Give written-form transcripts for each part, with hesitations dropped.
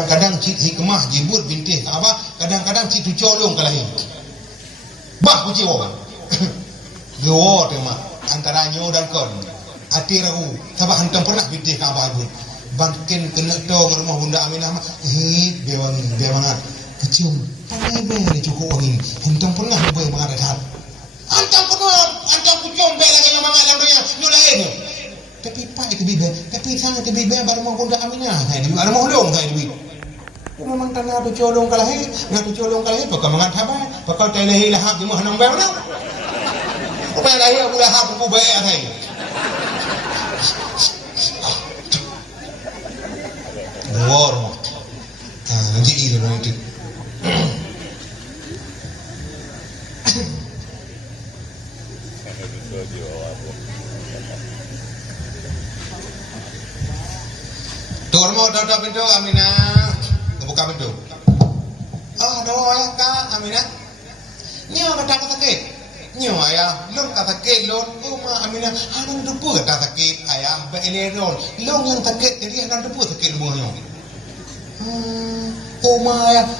kadang-kadang cik hikmah jibut bintih Kaabah, kadang-kadang cik tu colong kalahi. Bah kuci orang. Gewo tema antara nyo dan kon. Hati ragu, sabah hantam pernah bintih Kaabah pun. Bangkin kena tong rumah Bunda Aminah mah. Bewangan. Kecium. Panai cukup angin. Hantam pernah boy mengadat hat. Hantam kucium be lagi yang mangat dalam dunia. Nyo lain. Tapi pak itu bibe, tapi sangat itu bibe baru mau Bunda Aminah. Hai duit, ada mau long hai duit. Memang tanah tu colong kalahi, ngatu colong kalahi pakal mangat habai, pakal telehi lahap di mah nang bae mana. Upaya lahi aku lahap ku bae hai. War. Nanti ini nanti. Dormo tutup pintu Aminah. Buka pintu. Doa Kak Aminah. Nyo kata sakit. Nyo ayah, long kata sakit long. Ma Aminah, hanang depu kata sakit ayah. Ba ini long. Long yang sakit jadi hanang depu sakit bunga. Ma ayah,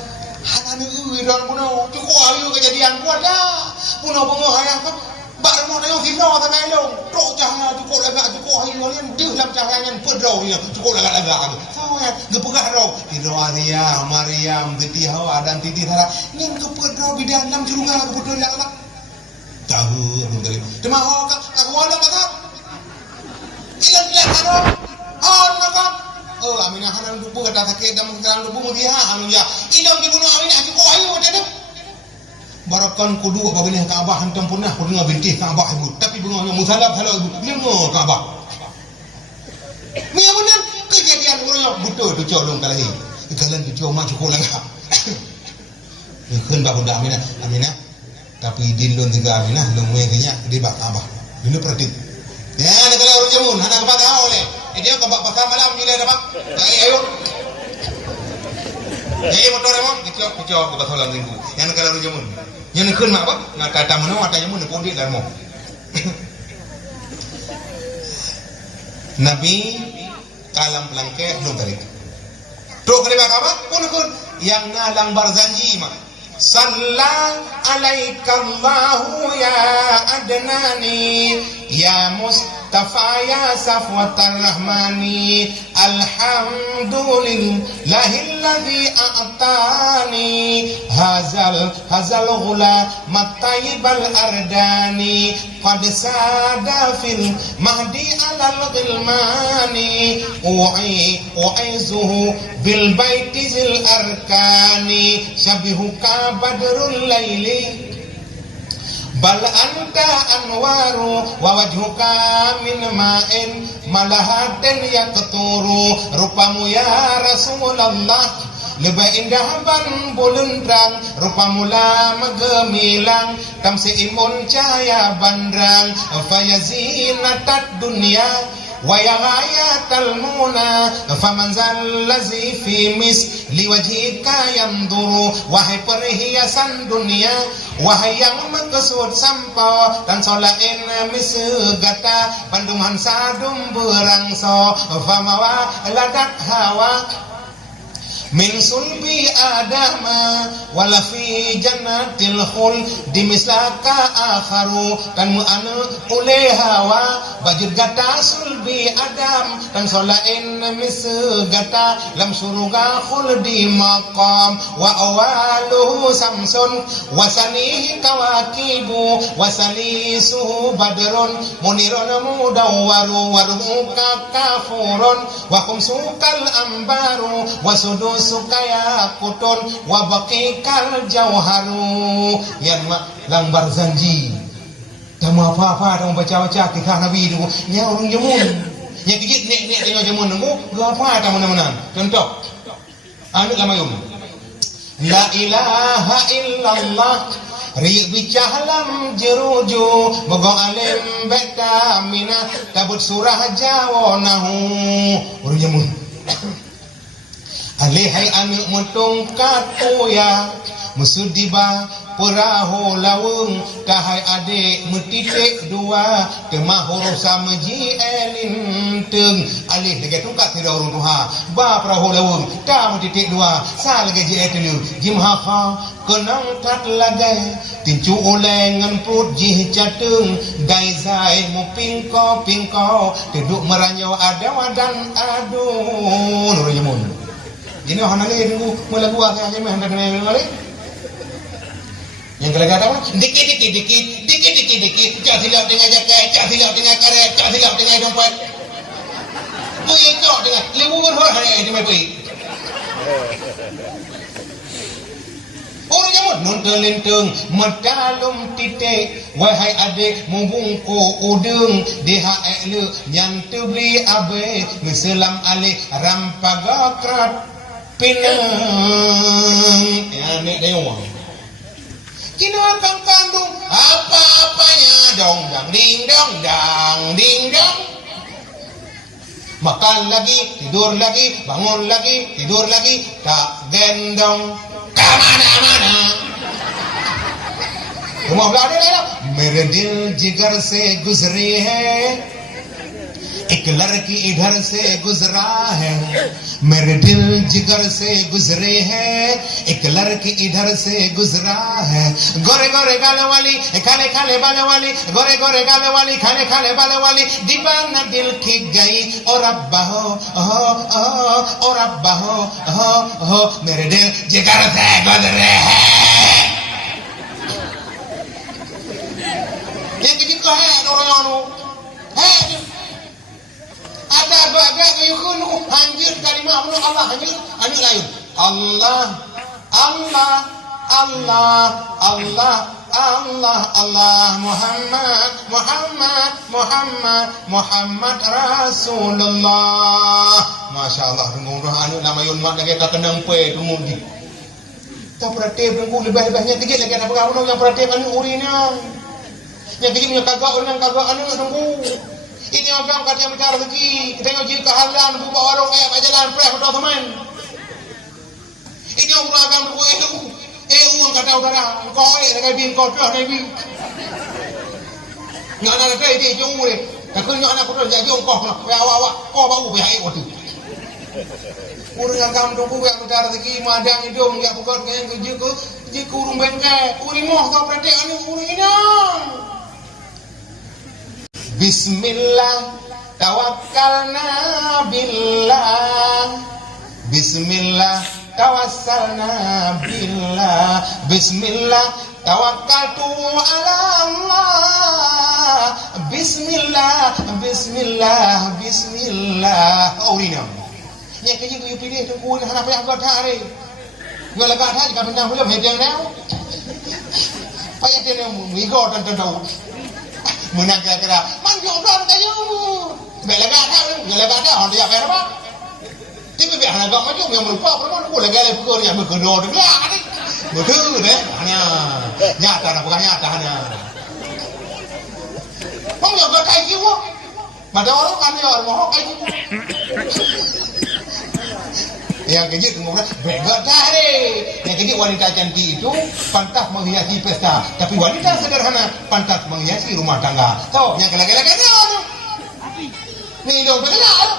hanang uiran puno. Cukup ayu kejadian kuat dah. Puno bunga ayah kan. Baru mau tengok sino sampai long. Tok cahaya cukup lagak cukup ayu kalian deh dalam cahayanya pedro ni. Cukup lagak. Soalnya gepegah roh. Tiro Arya, Maryam, Titi Hawa dan Titi Thara. Nin kepedro bidan dalam curunga kepedro lagak. Tahu belum tadi. Cuma kak wala kata. Ilang karo. Maka. Aminah hanan dubu kata sakit dalam sekarang dubu dia anu ya. Ilang dibunuh Aminah cukup ayu ada. Barakan kudu apabila Kaabah hantam punah kudu ngabintih Kaabah ibu tapi bengahnya musalab halau ibu lengo Kaabah ni amunan kejadian urang betul tu colong kalahi ikalan tu coma cukup langah ni keun ba Bunda Aminah tapi dinlon juga Aminah lengwe nya di bak Kaabah dulu praktik ya negala urang jamun hana kepak oleh dia kepak pasal malam ni dah bak ayo motor emang kicau buka tolong minggu yang negala urang jamun yang keun mak apa ngata mana watanya mun pondit darmo Nabi kalam pelangke belum tarik do kali apa pun yang ngalang barzanji mak sallallahu alaikallahu ya adnani ya Mustafa ya safwatar rahmani alhamdulillahilladzi a'tani hazal ghula matayibal ardani qad sada fil mahdi alal ghilmani u'izuhu bil baiti zil arkani syabihuka badrul laili bal anta anwaru wa wajhuka min ma'in malahatin yaqturu rupamu ya Rasulullah lebih indah ban bulundrang rupamu lama gemilang tamsiimun cahaya bandrang fayazinatat dunya wa yahayatal muna faman zallazi fi misli wajhika yamduru wahai perhiasan dunia wahai yang maksud sampau dan solain misgata panduman sadum berangso famawa ladak hawa min sulbi adama wala fi jannatil khul dimislaka akharu kan mu'anu ule hawa bajur gata sulbi adam dan solain misgata lam suruga khul di maqam wa awaluhu samsun wasanihi kawakibu wasalisuhu badrun munirun mudawwaru warumuka kafurun wa khumsukal ambaru wasudu sukaya kutun wabakikal jauharu yang lambar zanji tamu apa-apa tamu baca-baca kisah Nabi itu nya orang jamun nya gigit nek tengok jamun nunggu apa tamu menan contoh anu lamayum la ilaha illallah ri bicahalam jeruju moga alim beta mina tabut surah jawonahu orang jamun alihai anu mutung katuya musudiba perahu lawung kahai adik metitik dua temah huruf sama ji elinteng alih lagi tungkat tidak urung tuha ba perahu lawung ta metitik dua sa lagi ji etelu jimha kha kenang tat lagai tincu ulengan perut ji cateng dai zai mu pingko duduk meranyau ada wadan aduh nurnya mun ini orang lagi tunggu mula gua saya meh hendak kena ngale yang kelagak apa dikit cak silap dengan jaket cak silap dengan karet cak silap dengan dompet tu yang cok dengan lebu berhor hari ini mai pergi orang yang nonton lenteng medalum titik wahai adik mubungku udeng DHL nyantu beli abe meselam alih rampaga krat pinang ya nek dewa kina akan kandung apa-apanya dong dang ding dong makan lagi tidur lagi bangun lagi tidur lagi tak gendong kemana-mana rumah belakang lah मेरे दिल जिगर से गुजरी है एक लड़की इधर से गुजरा है मेरे दिल जिगर से गुजरे है एक लड़की इधर से गुजरा है गोरे गोरे गाले वाली काले काले बाले वाली गोरे गोरे गाले वाली काले काले बाले वाली दीवाना दिल खिंच गई और अब्बा हो मेरे दिल जिगर से गुजरे है yang kecil kau orang ada agak yukun anjir kalimah Allah anjir anu lain Allah Muhammad Rasulullah Masya Allah tunggu anu nama yun mak lagi tak kenang pe tunggu di tak perhati tunggu lebih-lebihnya dikit lagi ada pengaruh yang perhati anu urina yang kecil punya kagak anu tunggu ini orang kata yang bicara lagi kita tengok jika halan buka warung jalan preh pada teman ini orang agam tu orang kata udara kau dengan bin kau dah nabi ngan ada dia jong boleh takut ngan aku dah jadi kau awak kau bau bahaya waktu orang agam tu yang bicara lagi madang hidung yang bukan yang jika urung bengkai urimoh kau berarti anu urina Bismillah tawakkalna billah Bismillah tawassalna billah Bismillah tawakkaltu ala Allah Bismillah Aurina yang kaya you pilih tu ku nak apa yang kau dah hari gua lega dah jika benda boleh hedeng dah payah dia migo dan tahu menang kira-kira man jodoh kayu belega dah orang dia apa tapi biar nak gak maju yang melupa perempuan aku lega le pukul yang berkedor dah ni betul deh hanya nyata nak bukan nyata hanya mang jodoh kayu pada orang kan dia orang mau kayu yang kejut kemudian bega dah yang kejut wanita cantik itu pantas menghiasi pesta tapi wanita sederhana pantas menghiasi rumah tangga tahu yang kelak-kelak ni dong bergelak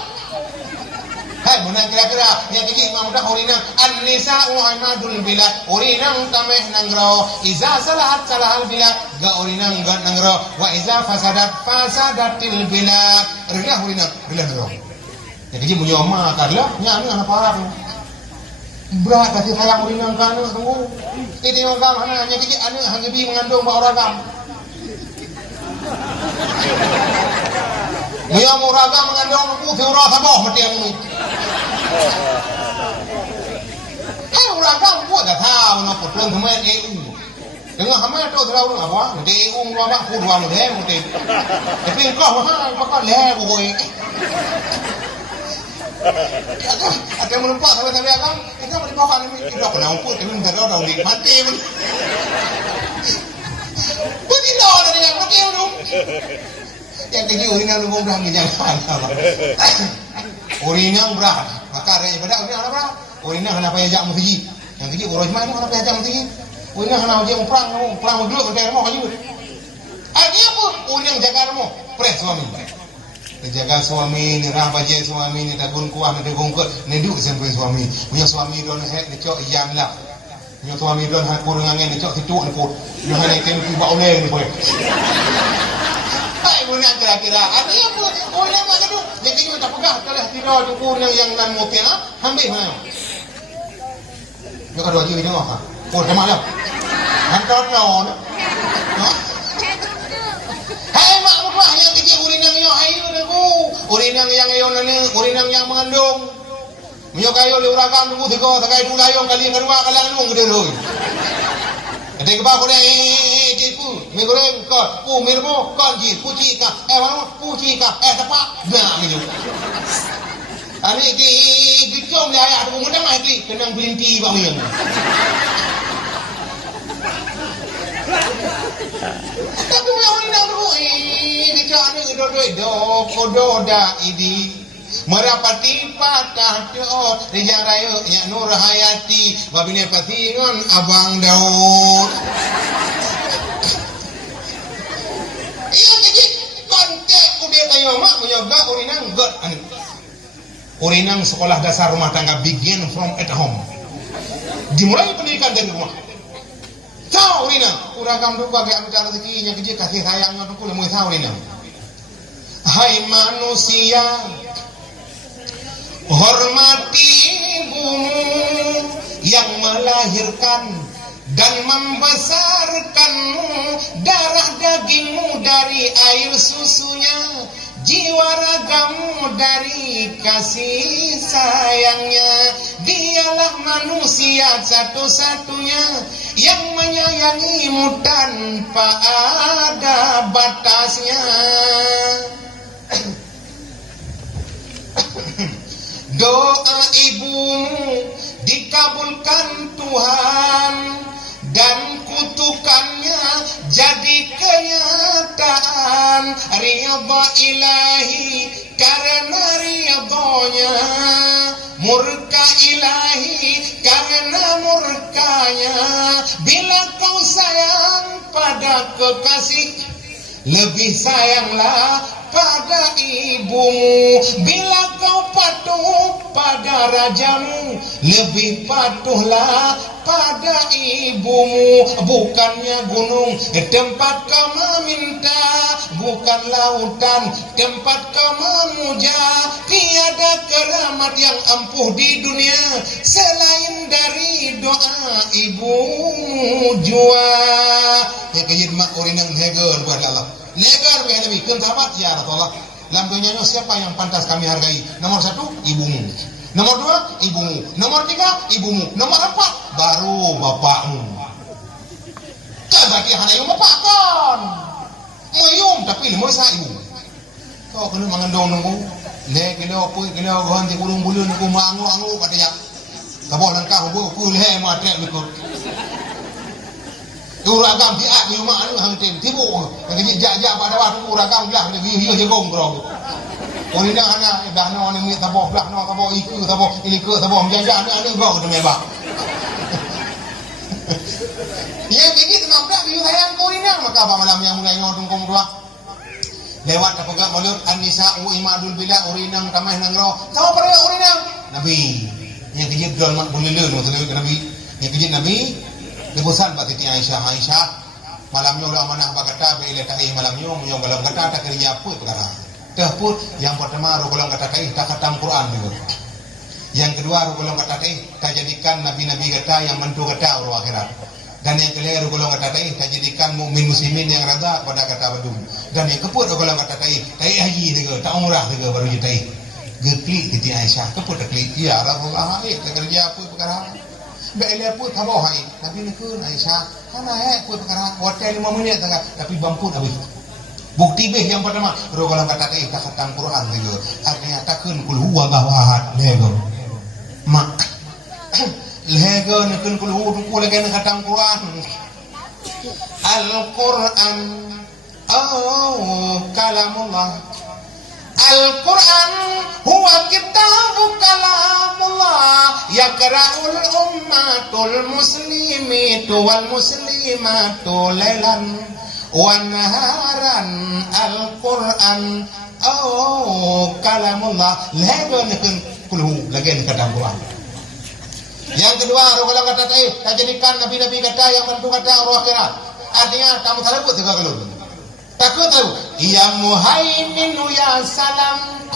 hai menang kira-kira yang kejut Imam dah urina an-nisa u'aimadul bilad urinang tameh nanggro iza salahal bilad ga urinang ga nanggro wa iza fasadatil bilad urinang nanggro yang kejut menyoma karla nyana apa arah berat kasih sayang urinang ka anak tunggu itu yang orang hanya kecil anak hangibi mengandung ba oragam dia oragam mengandung ku fiura saboh mati yang ni oragam ku dah tahu nak potong kemen EU dengan hamil tu terlalu apa nanti EU ngomong aku dua mudah nanti tapi kau apa leh boy ada yang melumpat sampai agam kita boleh bawa ini kita kena umput tapi minta dah udik mati pun tidak ada yang mati pun yang kecil urinang lumung dah menjalan urinang berat maka ada ibadah urinang apa berat urinang kenapa ajak mesti yang kecil urus mana kenapa ajak mesti Punya hana dia perang bergeluk ke rumah aja. Artinya apa? Punya jaga rumah, pres suami. Jaga suami ni baje suami ni tagun kuah ni tagun kot ni duk sampai suami. Punya suami don hek ni cok jam lah. Punya suami don hak kurang angin ni cok tituk ni pun. Punya hanya tempi ba oleh ni boleh. Hai punya kira-kira. Artinya apa? Oleh mak tu. Jadi kita tak pegah kalau tidur tu kurang yang nan motel ah. Ambil mana? Yo kadua ji tengok ah. Oh, dah malam. Hantar naon. Hai mak bapak yang kecil urinang yo hayu aku. Urinang yang ayon ni, urinang yang mengandung. Menyo kayo le uragam tunggu tiga sakai tu layong kali kedua kalang nung gede doi. Ada ke ba ko dai tipu. Mi goreng ko, pu mirbo kon ji, puci ka. Mana puci ka? Tepak. Nah, mi. Ani di com le ayah tu mudang ai ki kenang belinti ba mi. Tapi orang nak dulu, bicara ni do dah ini. Merapati patah doa Rijang Raya ya Nur Hayati babine patingon Abang Daud. Iya jadi kontek udah tayo mak punya gak urinang god urinang sekolah dasar rumah tangga begin from at home. Dimulai pendidikan dari rumah. Tahu urinang uragam tu bagi ambil rezekinya kerja kasih sayangnya tu kulit tahu urinang. Hai manusia, hormati ibumu yang melahirkan dan membesarkanmu, darah dagingmu dari air susunya, jiwa ragamu dari kasih sayangnya. Dialah manusia satu-satunya yang menyayangimu tanpa ada batasnya. Doa ibumu dikabulkan Tuhan dan kutukannya jadi kenyataan. Ridha ilahi karena ridhonya, murka ilahi karena murkanya. Bila kau sayang pada kekasih, lebih sayanglah pada ibumu. Bila kau patuh pada rajamu, lebih patuhlah pada ibumu. Bukannya gunung tempat kau meminta, bukan lautan tempat kau memuja. Tiada keramat yang ampuh di dunia selain dari doa ibumu jua. Ya kejid mak urinang heger buat Allah. Negar ke Nabi, kentabat ya Rasulullah. Dalam dunia siapa yang pantas kami hargai? Nomor satu, ibumu. Nomor dua, ibumu. Nomor tiga, ibumu. Nomor empat, baru bapakmu. Kan bagi hana yang bapak kan. Mayum tapi lemur sa ibu. Kau kena mengandung nunggu. Le kena apa? Kena ganti burung bulun nunggu mangu katanya. Kabau langkah bu le matrek mikut. Uragam diak di rumah ni hang tim tibu ngejak jak pada waktu uragam belah dia hiu jegong bro. Orang dah anak dah no ni taboh belah no taboh iku taboh ini ke taboh menjajak anak bro tu mebak. Yang begini nampak hiu sayang kau ini maka apa malam yang mulai ngotung kong dua. Lewat tapagak mulut an-nisa imadul bila urinang tamah nang ro. Sama para urinang Nabi. Yang kejid dol mak bulele no Nabi. Yang kejid Nabi lebusan bat Siti Aisyah malamnya udah amanah bakata bila tahi malamnya munyong dalam kata tak kerja apa perkara teh pun yang pertama golong kata tahi tak khatam Quran juga. Yang kedua golong kata tahi tak jadikan nabi-nabi kata yang mentu kata uru akhirat. Dan yang ketiga golong kata tahi tak jadikan mukmin muslimin yang rada pada kata badum. Dan yang keempat golong kata tahi haji juga tak umrah juga baru tahi geklik Siti Aisyah keput klik ya Rasulullah tak kerja apa perkara. Bela pun tak bawa hai. Nabi ni kun Aisyah. Mana pun perkara hotel 5 minit tapi bampun habis. Bukti beh yang pertama, rogolang kata tak khatam Quran juga. Artinya takun kul huwallahu ahad lego. Mak. Lego ni kun kul hu tu kul lagi khatam Quran. Al-Quran kalamullah Al-Quran huwa kitabu kalamullah yakra'ul ummatul muslimitu wal muslimatu lailan wa naharan. Al-Quran kalamullah lagun kulhu lagen kata Quran. Yang kedua, kalau kata tak jadikan nabi-nabi kata yang tentu kata roh akhirat. Artinya kamu salah buat juga kalau takut tahu. Ya muhaiminu ya salam,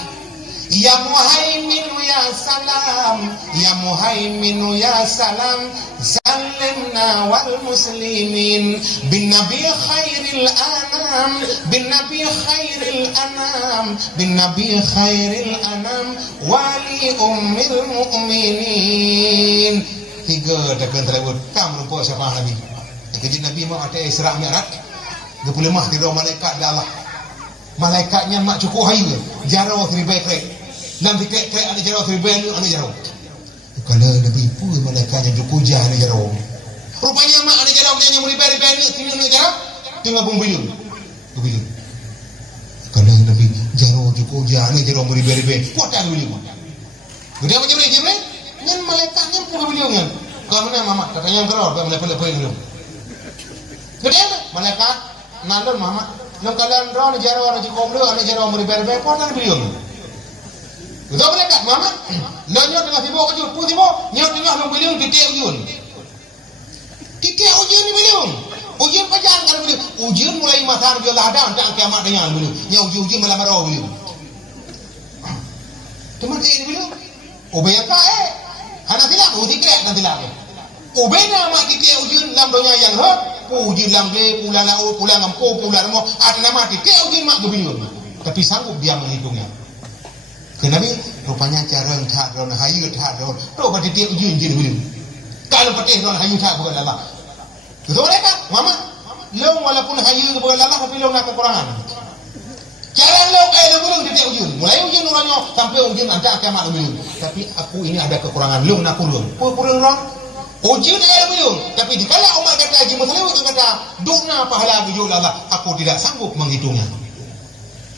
ya muhaiminu ya salam, ya muhaiminu ya salam, salimna wal muslimin bin nabi khairil anam, bin nabi khairil anam, bin nabi khairil anam, wali ummil mu'minin. Tiga takkan tersebut kamu lupa siapa nabi. Kerja nabi mau ada Isra Mi'raj. Dia boleh mah tidur malaikat dah Allah. Malaikatnya mak cukup hayu. Jarau seribai krek. Lam krek ada jarau seribai ada jarau. Kalau Nabi pun malaikatnya cukup jah ada jarau. Rupanya mak ada jarau punya meribai-ribai ni tinggal ada jarau. Tinggal pembilun. Pembilun. Kalau Nabi jarau cukup jah ada jarau meribai-ribai. Kuatkan pembilun. Kemudian macam ni Jibril. Nyan malaikatnya pun pembilun kan. Kalau mana mama katanya keror, lepas-lepas yang kemudian malaikat nandon mama lo kalian ron jaro ana jikom lo ana jaro meriber-ber potan beliau betul malaikat mama lo nyot tengah tibo kejut pu tibo nyot tengah lo beliau titik ujun ni beliau ujun pajan kan beliau ujun mulai masan dia lah ada tak kiamat dengan beliau nya ujun malam marau beliau teman ini beliau obey ka ana tidak udikrek nanti lagi obey nama titik ujun lam donya yang hot puji lambe pula lau pula ngampo pula mo at nama ti teu gin mak gubilun tapi sanggup dia menghitungnya kenapa rupanya cara entah ron hayu entah ron to bati teu jin gubilun kalau patih ron hayu tak bukan Allah betul mereka mama long walaupun hayu bukan Allah tapi long nak kekurangan cara long gubilun ti teu jin mulai ujun orangnya sampai ujun antara kiamat gubilun tapi aku ini ada kekurangan long nak kurang ron ujian ayat beliau, tapi dikala umat kata haji Muslim kata, dukna pahala beliau Allah, aku tidak sanggup menghitungnya.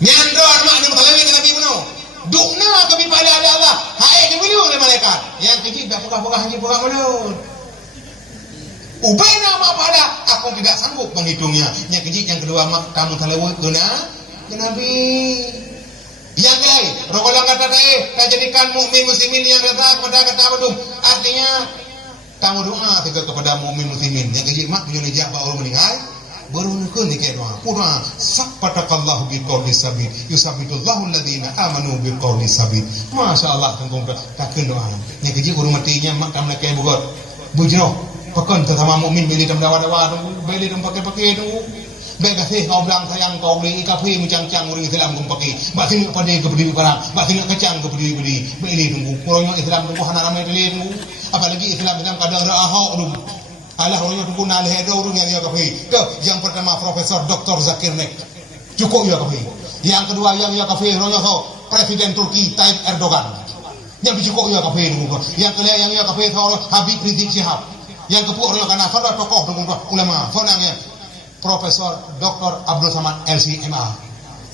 Nyandor mak ni Muslim kata Nabi benar, dukna kami pahala Allah, hai beliau ni malaikat, yang kecil dah pukah-pukah haji pukah beliau. Ubena mak pahala, aku tidak sanggup menghitungnya. Yang kecil yang kedua mak kamu terlewat duna, Nabi. Yang lain, Rasulullah kata tak jadikan mukmin muslimin yang kata kepada kata bedum, artinya kamu doa kepada mukmin muslimin yang kecil mak punya ijabah orang meninggal baru nekun dikit doa pura sabatakallahu biqauli sabit yusabbitullahu alladhina amanu biqauli sabit masyaallah tengkong takkan doa yang kecil orang matinya mak kam nak kai buat bujro pakon sama mukmin beli dam dawa-dawa beli dam pakai-pakai tu bega sih kau bilang sayang kau beli kafe mucang-cang orang Islam kau pakai mak tengok pada ke beli barang mak tengok kacang ke beli beli tunggu orang Islam tunggu hana ramai tunggu apalagi Islam kadang rahau dulu alah orangnya tunggu nalih ada orang yang kafe ke yang pertama Profesor Dr. Zakir Naik cukup ya kafe yang kedua yang kafe orangnya Presiden Turki Tayyip Erdogan yang cukup ya kafe tunggu yang kedua yang kafe Habib Rizik Syihab yang kedua orangnya karena saudara tokoh tunggu ulama sonangnya Profesor Dr. Abdul Samad LCMA.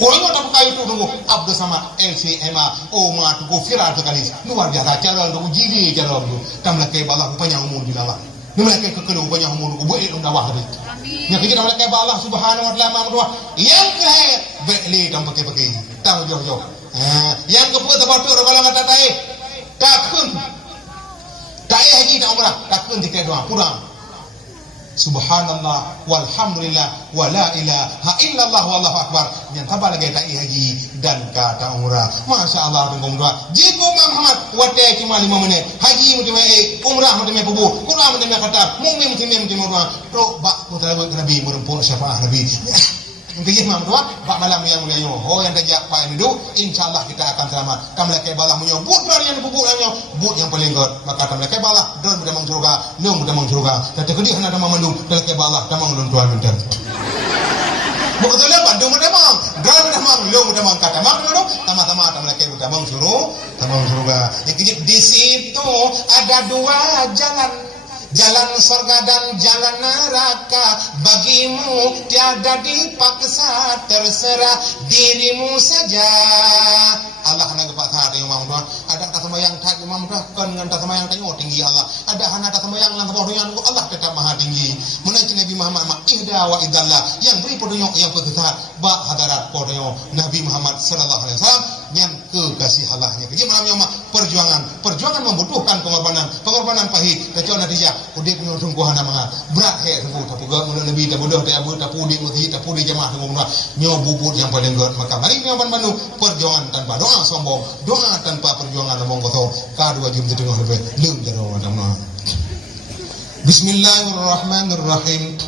Orang tak buka itu tunggu Abdul Samad LCMA. Oh mak tu viral sekali. Luar biasa cara tu jiri cara tu. Tam nak kai balah panjang umur bila Allah. Ni nak kai kekelu panjang umur ku buat dakwah hari. Yang kita nak kai balah subhanahu wa taala mak yang kehai beli tam pakai-pakai. Tam jauh-jauh. Yang kedua sebab tu kalau kata takun. Tak haji tak umrah, takun dikai doa kurang. Subhanallah walhamdulillah wala ilaha illallah wallahu akbar yang tambah lagi tak haji dan kata umrah masya-Allah tunggu doa jika Muhammad wate cuma 5 menit haji mesti umrah mesti pubu Quran mesti kata mukmin mesti doa tok bak putra Nabi merempuk syafaat Nabi Mungkin malam tua, bak malam yang mulia nyo. Oh yang tajak pak ini dulu, insyaallah kita akan selamat. Kamu lagi balah munyo, but yang bubuk yang but yang paling god. Maka kamu lagi balah, don mudah mengsurga, leung mudah mengsurga. Dan tegedi hana damang mandung, lagi balah damang lun tuan minta. Betul lah, bandung mudah mang, don mudah mang, leung mudah mang kata mang dulu, sama-sama kamu lagi mudah mengsurga, damang surga. Yang kejip di situ ada 2 jalan. jalan surga dan jalan neraka bagimu tiada dipaksa, terserah dirimu saja. Allah nak kepak sahari imam doa. Ada tak sembahyang tak imam doa kan dengan tak sembahyang tanya tinggi Allah. Ada hana tak sembahyang lang bawah dunia Allah tetap maha tinggi. Menaiki Nabi Muhammad mak ihda wa idallah yang beri podonyo yang besar ba hadarat podonyo Nabi Muhammad sallallahu alaihi wasallam yang kekasih Allahnya. Jadi malam yang perjuangan membutuhkan pengorbanan pahit. Tajuk natijah udik punya sungguhan nama berat he sungguh tapi gak mun lebih tak bodoh tak abut tak pudi masjid tak pudi jemaah sungguh nyo bubut yang paling gak maka mari nyo bantu perjuangan tanpa doa sombong, doa tanpa perjuangan omong kosong. Kadua jum tengah lebih lem jaro macam mana. Bismillahirrahmanirrahim.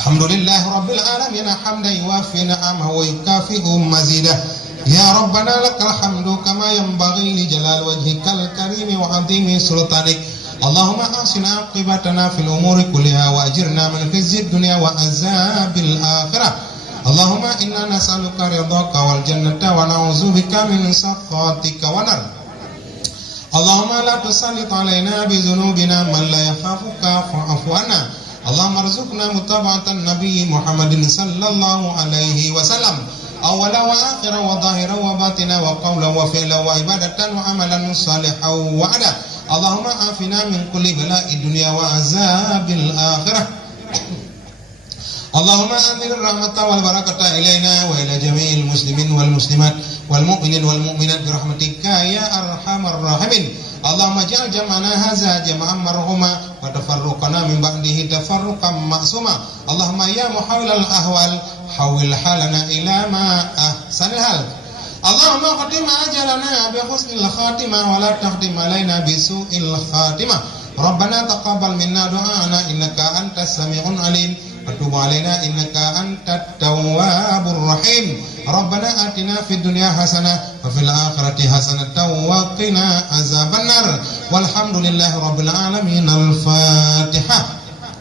Alhamdulillah rabbil alamin hamdan yuwafi ni'amahu wa yukafi'u mazidah. Ya Rabbana lakal hamdu kama yanbaghi li jalal wajhikal karim wa 'azimi sultanik. Allahumma ahsina aqibatana fil umuri kulliha wa ajirna min khizyid dunya wa azabil akhirah. Allahumma inna nas'aluka ridhaka wal jannata wa na'udzubika min sakhatika wa nar. Allahumma la tusallit alaina bi dhunubina man la yakhafuka fa'fu anna. Allahumma arzuqna mutaba'atan nabiy Muhammadin sallallahu alaihi wasallam awwala wa akhira wa dhahira wa batina wa qawla wa fi'la wa ibadatan wa amalan salihan wa ada. Allahumma afina min kulli bala'i dunya wa azabil akhirah. Allahumma anzil rahmata wal barakata ilaina wa ila jami'il muslimin wal muslimat wal mu'minin wal mu'minat bi rahmatika ya arhamar rahimin. Allahumma ja'al jam'ana hadza jam'an marhuma wa tafarruqana min ba'dihi tafarruqan ma'suma. Allahumma ya muhawwilal ahwal hawil halana ila ma ahsanil hal. Allahumma khatim ajalana bi husnil khatimah wa la takhtim alaina bi su'il khatimah. Rabbana taqabbal minna du'ana innaka antas sami'un alim wa tub alaina innaka antat tawwabur rahim. Rabbana atina fid dunya hasanah wa fil akhirati hasanatan wa qina azabannar. Walhamdulillahi rabbil alamin. Al-Fatihah.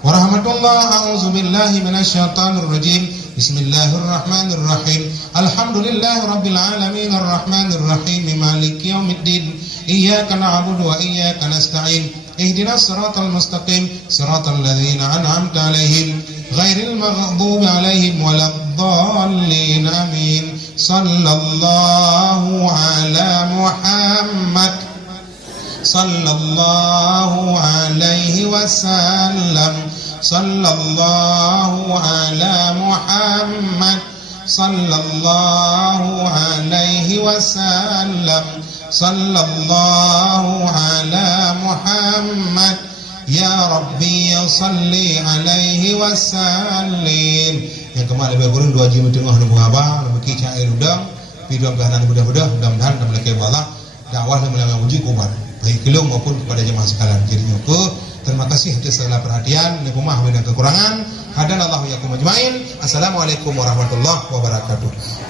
Wa rahmatullah a'udzu billahi minasyaitonir rajim. Bismillahirrahmanirrahim. Alhamdulillahi rabbil alamin arrahmanir rahim maliki yaumiddin. Iyyaka na'budu wa iyyaka nasta'in. Ihdinas siratal mustaqim siratal ladzina an'amta 'alaihim ghairil maghdubi 'alaihim waladdallin. Amin. Sallallahu ala Muhammad sallallahu alaihi wasallam. Sallallahu ala Muhammad sallallahu alaihi wasallam. Sallallahu ala Muhammad ya Rabbi ya salli alaihi wasallim. Yang kemarin lebih kurang 2 jam tengah nunggu abah nunggu kicah udang video kanan mudah-mudahan mudah-mudahan dan melaki Allah dakwah dan melanggar uji kuat baik kelung maupun kepada jemaah sekalian. Jadi nyukur terima kasih atas segala perhatian. Ini pemahaman dan kekurangan. Hadanallahu yakum ajmain. Assalamualaikum warahmatullahi wabarakatuh.